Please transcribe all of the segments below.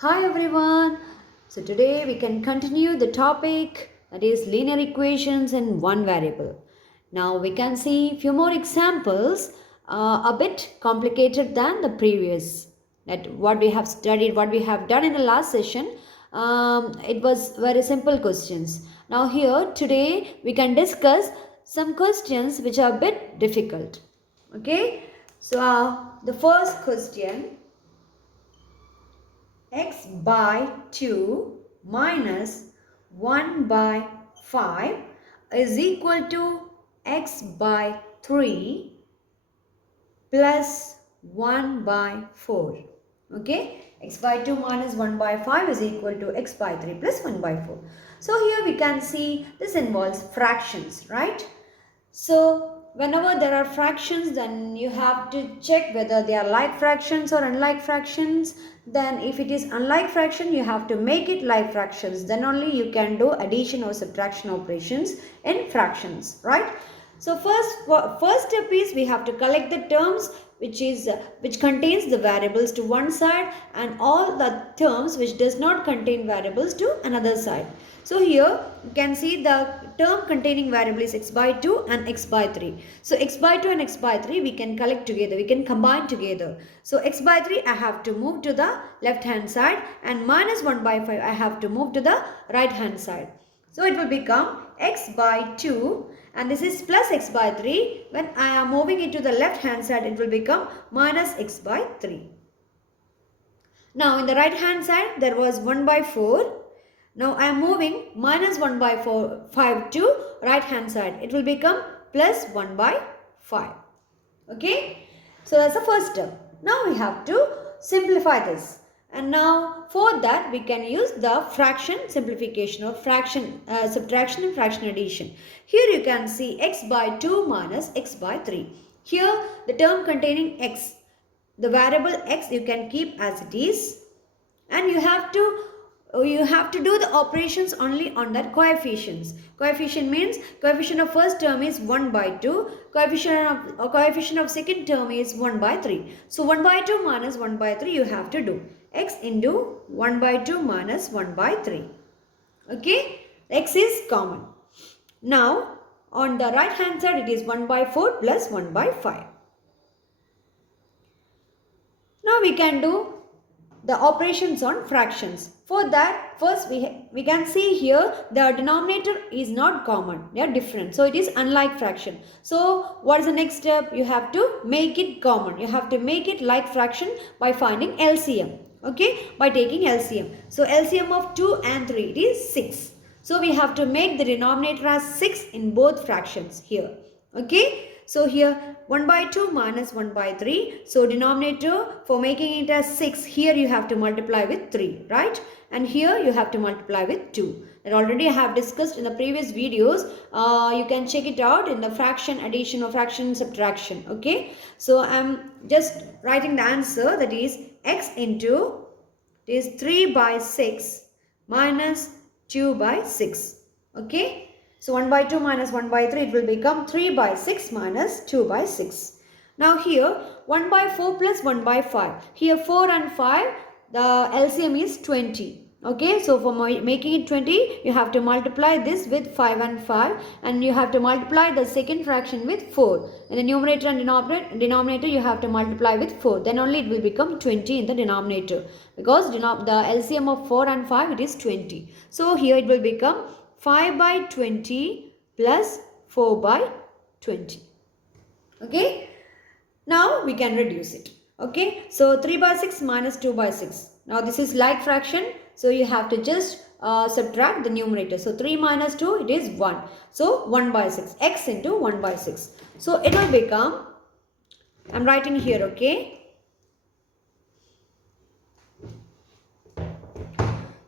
Hi everyone. So today we can continue the topic that is linear equations in one variable. Now we can see few more examples a bit complicated than the previous. That what we have studied, what we have done in the last session, it was very simple questions. Now here today we can discuss some questions which are a bit difficult. Okay. So the first question, x by 2 minus 1 by 5 is equal to x by 3 plus 1 by 4. Okay, x by 2 minus 1 by 5 is equal to x by 3 plus 1 by 4. So here we can see this involves fractions, right? So whenever there are fractions, then you have to check whether they are like fractions or unlike fractions. Then if it is unlike fraction, you have to make it like fractions. Then only you can do addition or subtraction operations in fractions, right? So first step is we have to collect the terms which contains the variables to one side and all the terms which does not contain variables to another side. So here you can see the term containing variable is x by 2 and x by 3. So x by 2 and x by 3 we can collect together, we can combine together. So x by 3 I have to move to the left hand side and minus 1 by 5 I have to move to the right hand side. So it will become x by 2 and this is plus x by 3. When I am moving it to the left hand side, it will become minus x by 3. Now in the right hand side, there was 1 by 4. Now I am moving minus 1 by 5 to right hand side. It will become plus 1 by 5. Okay. So that's the first step. Now we have to simplify this. And now for that we can use the fraction simplification or fraction subtraction and fraction addition. Here you can see x by 2 minus x by 3. Here the term containing x, the variable x you can keep as it is, and you have to do the operations only on that coefficients. Coefficient means coefficient of first term is 1 by 2, coefficient of second term is 1 by 3. So 1 by 2 minus 1 by 3 you have to do x into 1 by 2 minus 1 by 3. Okay, x is common. Now on the right hand side it is 1 by 4 plus 1 by 5. Now we can do the operations on fractions. For that, first we can see here the denominator is not common. They are different. So it is unlike fraction. So what is the next step? You have to make it common. You have to make it like fraction by finding LCM. Okay, by taking LCM. So LCM of 2 and 3 it is 6. So we have to make the denominator as 6 in both fractions here. Okay. So here 1 by 2 minus 1 by 3. So denominator for making it as 6, here you have to multiply with 3, right? And here you have to multiply with 2. That already I have discussed in the previous videos. You can check it out in the fraction addition or fraction subtraction. Okay. So I am just writing the answer, that is x into, it is 3 by 6 minus 2 by 6. Okay. So 1 by 2 minus 1 by 3, it will become 3 by 6 minus 2 by 6. Now here 1 by 4 plus 1 by 5. Here 4 and 5, the LCM is 20. Okay, so for making it 20, you have to multiply this with 5 and 5 and you have to multiply the second fraction with 4. In the numerator and denominator you have to multiply with 4. Then only it will become 20 in the denominator, because the LCM of 4 and 5 it is 20. So here it will become 5 by 20 plus 4 by 20. Okay. Now we can reduce it. Okay. So 3 by 6 minus 2 by 6. Now this is like fraction. So you have to just subtract the numerator. So 3 minus 2 it is 1. So 1 by 6. X into 1 by 6. So it will become, I am writing here. Okay.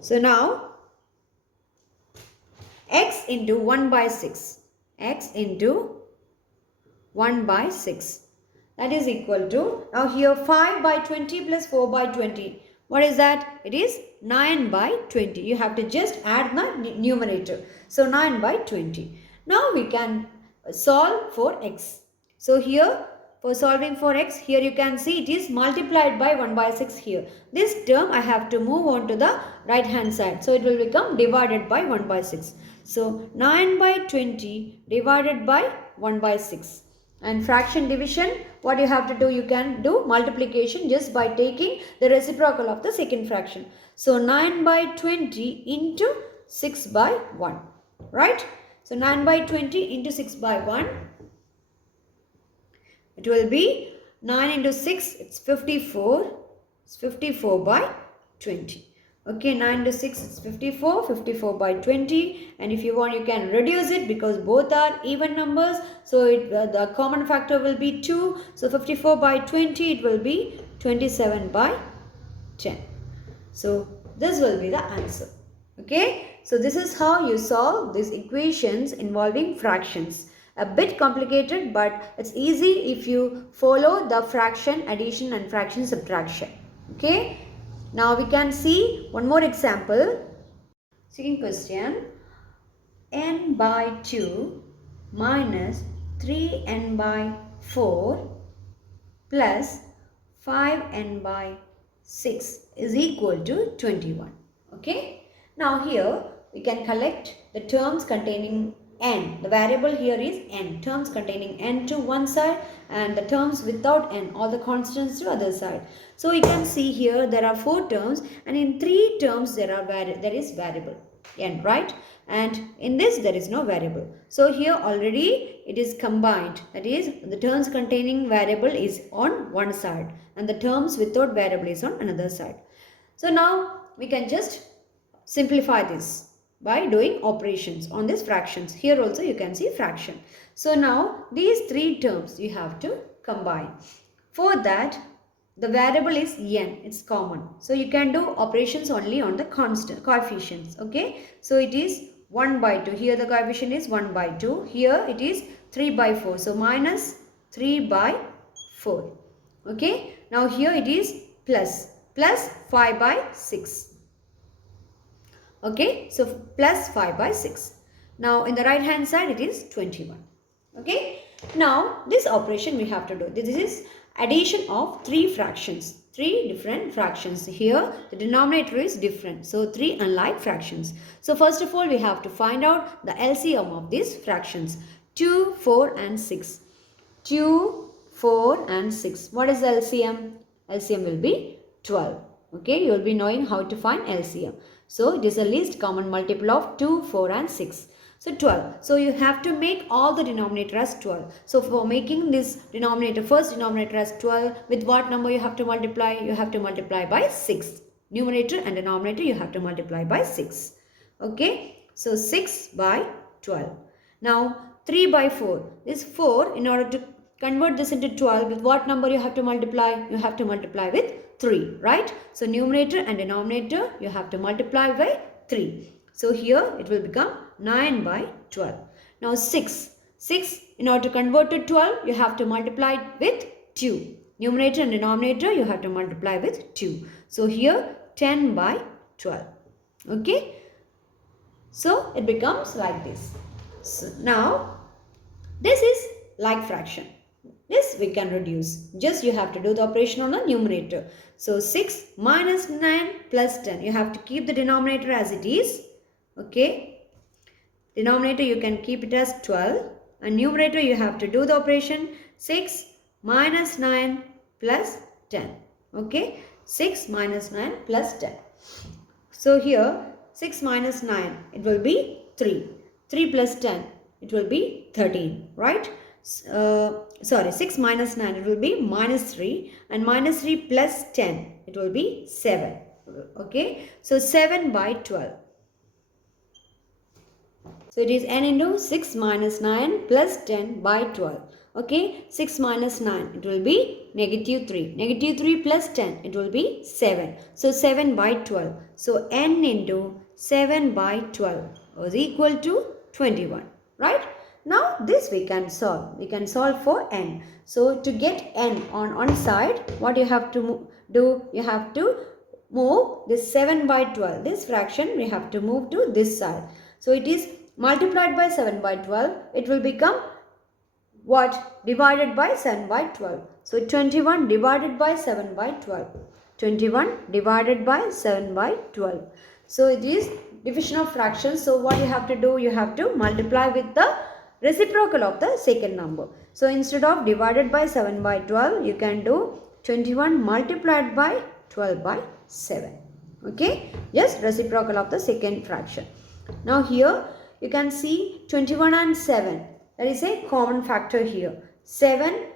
So now x into 1 by 6, x into 1 by 6, that is equal to, now here 5 by 20 plus 4 by 20, what is that? It is 9 by 20. You have to just add the numerator. So 9 by 20. Now we can solve for x. So here for solving for x, here you can see it is multiplied by 1 by 6 here. This term I have to move on to the right hand side. So it will become divided by 1 by 6. So 9 by 20 divided by 1 by 6. And fraction division, what you have to do, you can do multiplication just by taking the reciprocal of the second fraction. So 9 by 20 into 6 by 1, right? So 9 by 20 into 6 by 1, it will be 9 into 6, it's 54. It's 54 by 20. Okay, 9 into 6 is 54, 54 by 20, and if you want you can reduce it because both are even numbers. So the common factor will be 2. So 54 by 20, it will be 27 by 10. So this will be the answer. Okay, so this is how you solve these equations involving fractions. A bit complicated, but it's easy if you follow the fraction addition and fraction subtraction. Okay, now we can see one more example. Second question, n by 2 minus 3n by 4 plus 5n by 6 is equal to 21. Okay, now here we can collect the terms containing n. The variable here is n. Terms containing n to one side and the terms without n, all the constants to other side. So you can see here there are 4 terms, and in 3 terms there is variable n, right? And in this there is no variable. So here already it is combined. That is, the terms containing variable is on one side and the terms without variable is on another side. So now we can just simplify this by doing operations on these fractions. Here also you can see fraction. So now these 3 terms you have to combine. For that, the variable is n, it's common. So you can do operations only on the constant coefficients. Okay, so it is 1 by 2. Here the coefficient is 1 by 2. Here it is 3 by 4. So minus 3 by 4. Okay, now here it is plus 5 by 6. Okay, so plus 5 by 6. Now in the right hand side it is 21. Okay, now this operation we have to do. This is addition of 3 fractions. 3 different fractions. Here the denominator is different. So 3 unlike fractions. So first of all we have to find out the LCM of these fractions. 2, 4 and 6. 2, 4 and 6. What is the LCM? LCM will be 12. Okay, you will be knowing how to find LCM. So it is the least common multiple of 2, 4 and 6. So 12. So you have to make all the denominator as 12. So for making this denominator, first denominator as 12, with what number you have to multiply? You have to multiply by 6. Numerator and denominator you have to multiply by 6. Okay. So 6 by 12. Now 3 by 4. This 4, in order to convert this into 12, with what number you have to multiply? You have to multiply with 3, right? So numerator and denominator you have to multiply by 3. So here it will become 9 by 12. Now 6. In order to convert to 12, you have to multiply it with 2. Numerator and denominator you have to multiply with 2. So here 10 by 12. Okay. So it becomes like this. So now this is like fraction. This we can reduce. Just you have to do the operation on the numerator. So 6 minus 9 plus 10. You have to keep the denominator as it is. Okay. Denominator you can keep it as 12. And numerator you have to do the operation 6 minus 9 plus 10. Okay. 6 minus 9 plus 10. So here 6 minus 9 it will be 3. 3 plus 10 it will be 13. Right. 6 minus 9 it will be minus 3, and minus 3 plus 10 it will be 7. Okay, so 7 by 12. So it is n into 6 minus 9 plus 10 by 12. Okay, 6 minus 9 it will be negative 3. Negative 3 plus 10 it will be 7. So 7 by 12. So n into 7 by 12 is equal to 21. Right? Now this we can solve. We can solve for n. So to get n on one side, what you have to do? You have to move this 7 by 12. This fraction we have to move to this side. So it is multiplied by 7 by 12. It will become what? Divided by 7 by 12. So 21 divided by 7 by 12. 21 divided by 7 by 12. So it is division of fractions. So what you have to do? You have to multiply with the reciprocal of the second number. So instead of divided by 7 by 12, you can do 21 multiplied by 12 by 7. Okay, just reciprocal of the second fraction. Now here you can see 21 and 7. That is a common factor here. 7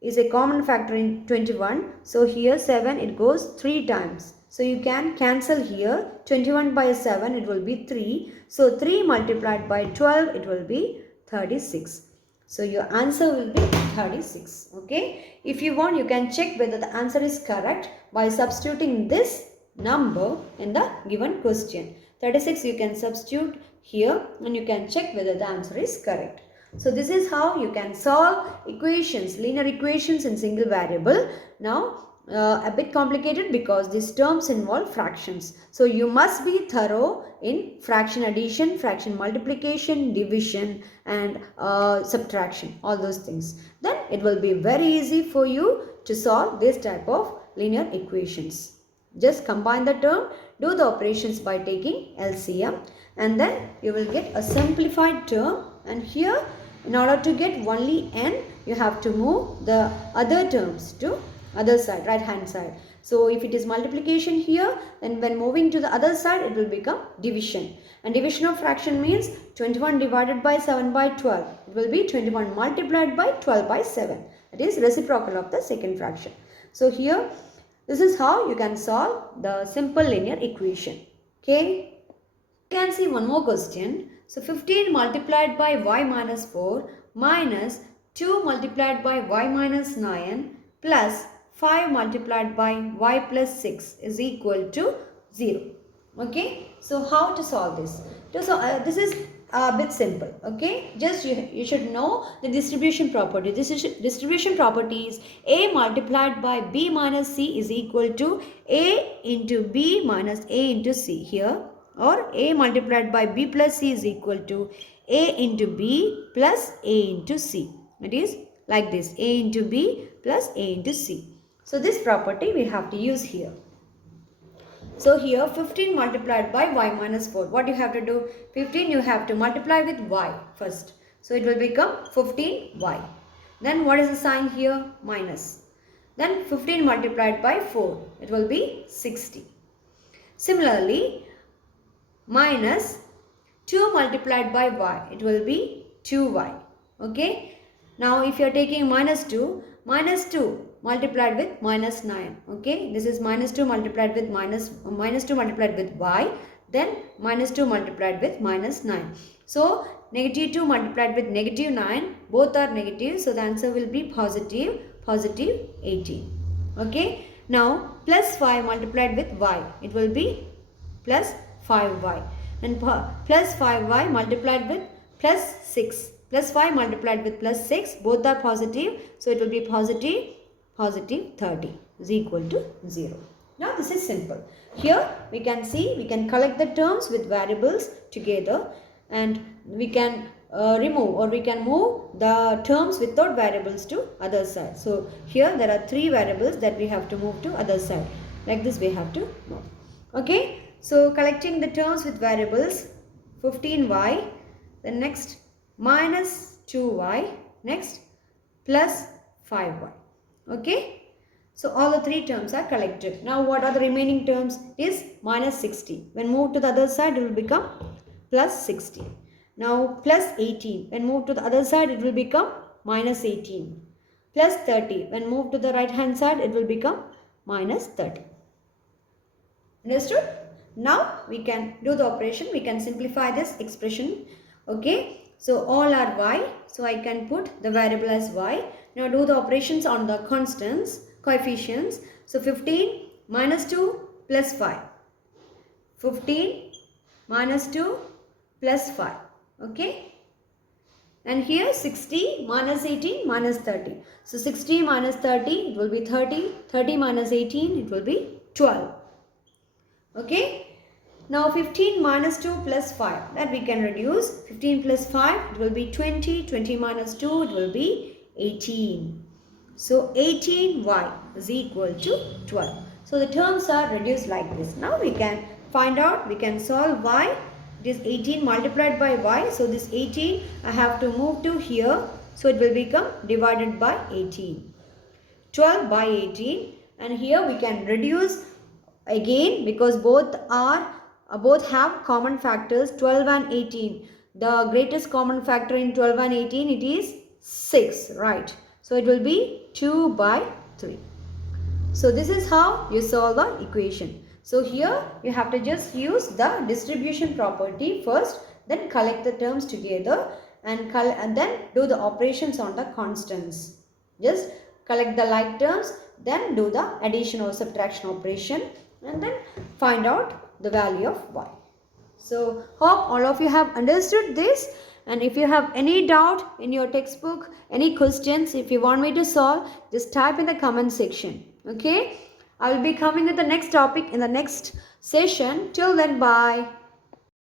is a common factor in 21. So here 7, it goes 3 times. So you can cancel here. 21 by 7, it will be 3. So 3 multiplied by 12, it will be 36. So your answer will be 36. Okay. If you want, you can check whether the answer is correct by substituting this number in the given question. 36 you can substitute here and you can check whether the answer is correct. So this is how you can solve equations, linear equations in single variable. Now a bit complicated because these terms involve fractions. So you must be thorough in fraction addition, fraction multiplication, division and subtraction, all those things. Then it will be very easy for you to solve this type of linear equations. Just combine the term, do the operations by taking LCM and then you will get a simplified term, and here in order to get only n, you have to move the other terms to other side, right hand side. So if it is multiplication here, then when moving to the other side, it will become division. And division of fraction means 21 divided by 7 by 12. It will be 21 multiplied by 12 by 7. It is reciprocal of the second fraction. So here, this is how you can solve the simple linear equation. Okay. You can see one more question. So 15 multiplied by y minus 4 minus 2 multiplied by y minus 9 plus 5 multiplied by y plus 6 is equal to 0. Okay. So how to solve this? This is a bit simple. Okay. Just you should know the distribution property. This is distribution property is a multiplied by b minus c is equal to a into b minus a into c here, or a multiplied by b plus c is equal to a into b plus a into c. It is like this, a into b plus a into c. So this property we have to use here. So here 15 multiplied by y minus 4. What you have to do? 15 you have to multiply with y first. So it will become 15y. Then what is the sign here? Minus. Then 15 multiplied by 4. It will be 60. Similarly, minus 2 multiplied by y. It will be 2y. Okay. Now if you are taking minus 2 multiplied with minus 9. Okay, this is minus 2 multiplied with minus 2 multiplied with y, then minus 2 multiplied with minus 9. So negative 2 multiplied with negative 9, both are negative, so the answer will be positive 18. Okay, now plus 5 multiplied with y, it will be plus 5y, and plus 5y multiplied with plus 6. Plus 5 multiplied with plus 6, both are positive, so it will be positive 30 is equal to 0. Now this is simple. Here we can see, we can collect the terms with variables together, and we can remove, or we can move the terms without variables to other side. So here there are 3 variables that we have to move to other side. Like this we have to move. Okay. So collecting the terms with variables, 15y, then next minus 2y, next plus 5y. Okay. So all the 3 terms are collected. Now what are the remaining terms? Is minus 60. When moved to the other side, it will become plus 60. Now plus 18. When moved to the other side, it will become minus 18. Plus 30. When moved to the right hand side, it will become minus 30. Understood? Now we can do the operation. We can simplify this expression. Okay. So all are y. So I can put the variable as y. Now do the operations on the constants, coefficients. So 15 minus 2 plus 5. 15 minus 2 plus 5. Okay. And here 60 minus 18 minus 30. So 60 minus 30, it will be 30. 30 minus 18, it will be 12. Okay. Now 15 minus 2 plus 5, that we can reduce. 15 plus 5, it will be 20. 20 minus 2, it will be 18. So 18y is equal to 12. So the terms are reduced like this. Now we can find out, we can solve y. It is 18 multiplied by y. So this 18 I have to move to here. So it will become divided by 18. 12 by 18, and here we can reduce again because both have common factors, 12 and 18. The greatest common factor in 12 and 18, it is 6, right? So it will be 2 by 3. So this is how you solve the equation. So here you have to just use the distribution property first, then collect the terms together and then do the operations on the constants. Just collect the like terms, then do the addition or subtraction operation, and then find out the value of y. So hope all of you have understood this, and if you have any doubt in your textbook, any questions, if you want me to solve, just type in the comment section. Okay, I will be coming with the next topic in the next session. Till then, bye.